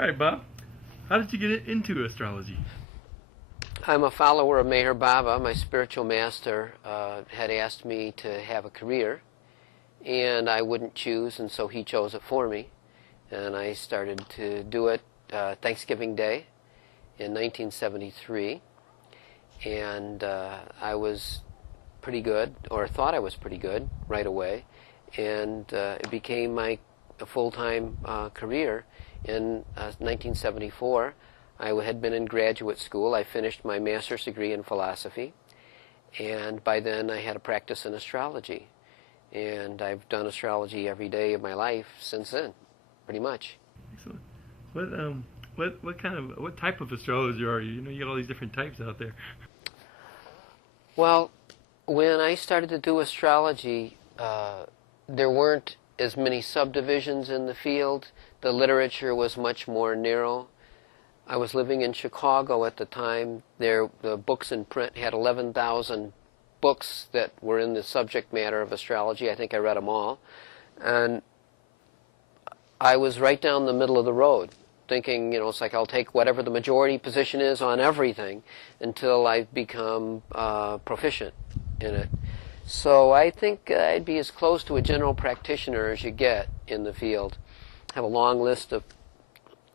All right, Bob. How did you get into astrology? I'm a follower of Meher Baba. My spiritual master had asked me to have a career, and I wouldn't choose, and so he chose it for me. And I started to do it Thanksgiving Day in 1973, and I was pretty good, or thought I was pretty good right away, and it became my full-time career in 1974. I had been in graduate school. I finished my master's degree in philosophy, and by then I had a practice in astrology. And I've done astrology every day of my life since then, pretty much. Excellent. What type of astrologer are you? You know, you got all these different types out there. Well, when I started to do astrology, there weren't as many subdivisions in the field. The literature was much more narrow. I was living in Chicago at the time. The books in print had 11,000 books that were in the subject matter of astrology. I think I read them all. And I was right down the middle of the road, thinking, it's like I'll take whatever the majority position is on everything until I've become proficient in it. So I think I'd be as close to a general practitioner as you get in the field. I have a long list of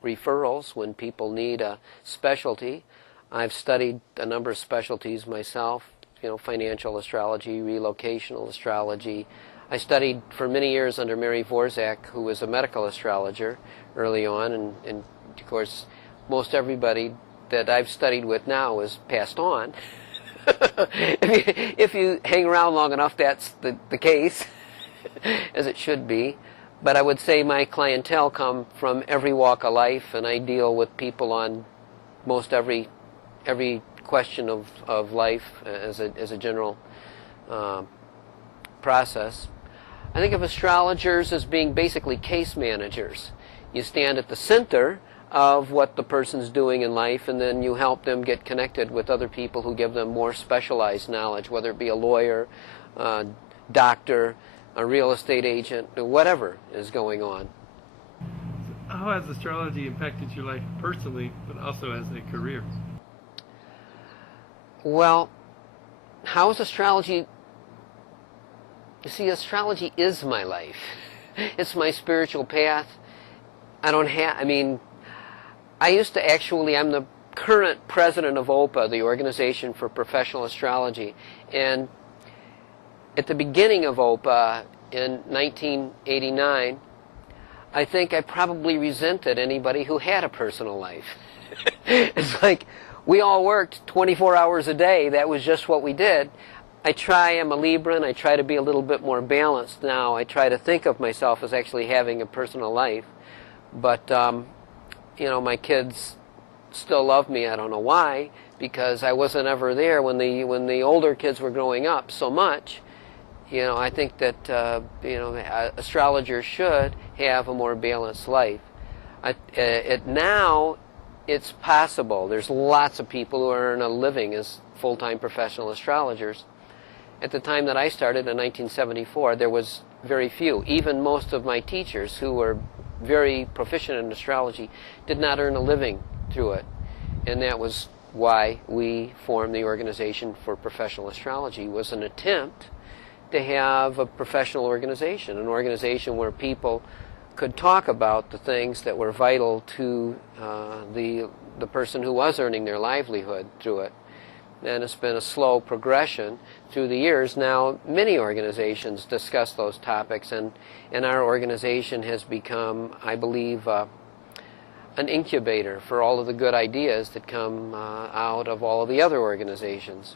referrals when people need a specialty. I've studied a number of specialties myself, financial astrology, relocational astrology. I studied for many years under Mary Vorzak, who was a medical astrologer early on, and of course most everybody that I've studied with now is passed on. If you hang around long enough, that's the case, as it should be. But I would say my clientele come from every walk of life, and I deal with people on most every question of life as a general process. I think of astrologers as being basically case managers. You stand at the center of what the person's doing in life, and then you help them get connected with other people who give them more specialized knowledge, whether it be a lawyer, doctor, a real estate agent, whatever is going on. How has astrology impacted your life personally, but also as a career? Well, how is astrology? You see, astrology is my life. It's my spiritual path. I'm the current president of OPA, the Organization for Professional Astrology, and at the beginning of OPA in 1989, I think I probably resented anybody who had a personal life. It's like we all worked 24 hours a day. That was just what we did. I'm a Libra, and I try to be a little bit more balanced now. I try to think of myself as actually having a personal life. But, my kids still love me. I don't know why, because I wasn't ever there when the older kids were growing up so much. I think that, astrologers should have a more balanced life. Now, it's possible. There's lots of people who earn a living as full-time professional astrologers. At the time that I started in 1974, there was very few. Even most of my teachers who were very proficient in astrology did not earn a living through it. And that was why we formed the Organization for Professional Astrology. It was an attempt to have a professional organization, an organization where people could talk about the things that were vital to the person who was earning their livelihood through it. And it's been a slow progression through the years. Now, many organizations discuss those topics, and our organization has become, I believe, an incubator for all of the good ideas that come out of all of the other organizations.